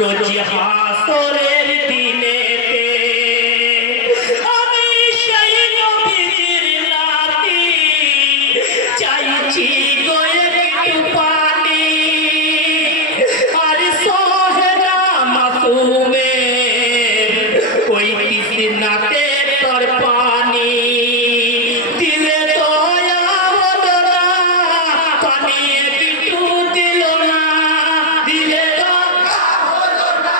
रोजी हासरेर दिनेते আমি সেই নবীর নাতি চাইছি গো একটু পানি আর সহে না মাসুমের ওই তৃষ্ণাতে তোর পানি দিলে দয়া হলো না পানি একটু দিল না দিলে দয়া হলো না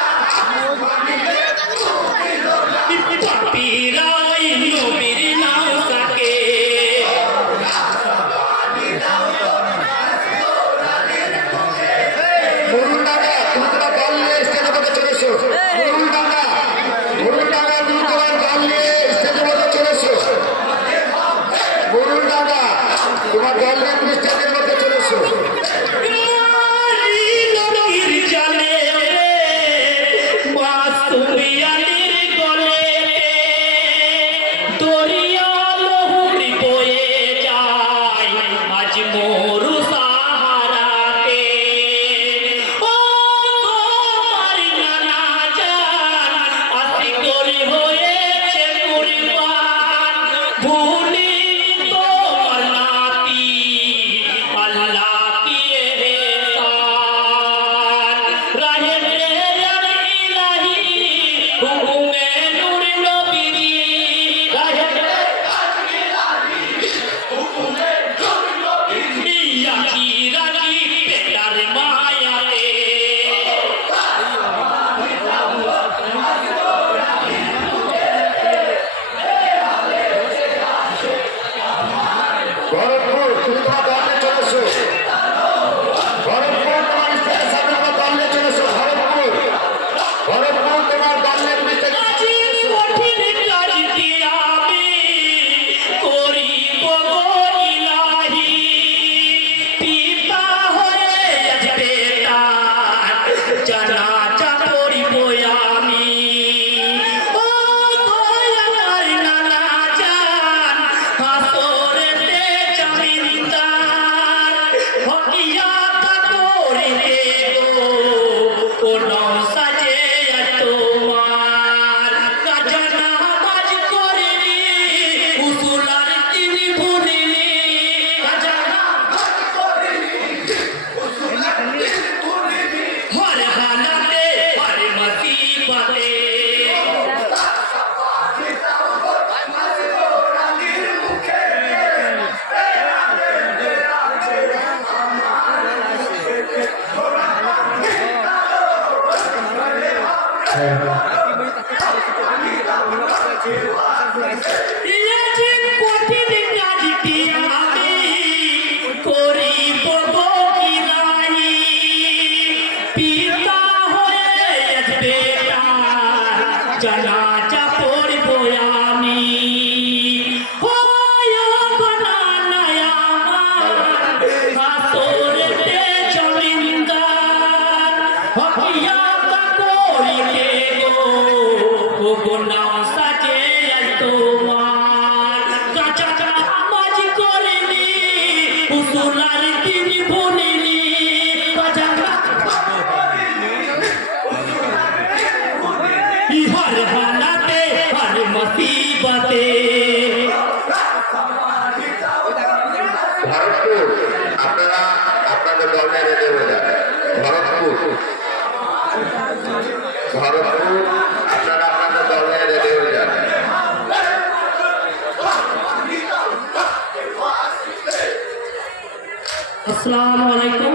ইয়ে কঠিন কাজটি আমি করিব গো কিরানি, পিতা হয়ে বেটার জানাজা পড়ব আমি। হয় গণনায় আমার হাতরেতে জমিনদার, হকিয়াতা করিতে গো গোনা সাজে তোমার। কাঁচা নামাজ করিনি, উসুলার দিন ভুলিনি, हर हालाते हर मुसीबते। ভরতপুর আপনারা আপনাদের দলে রেডি হয়ে যান। ভরতপুর আপনারা আপনাদের দলে রেডি হয়ে যান। अस्सलाम वालेकुम।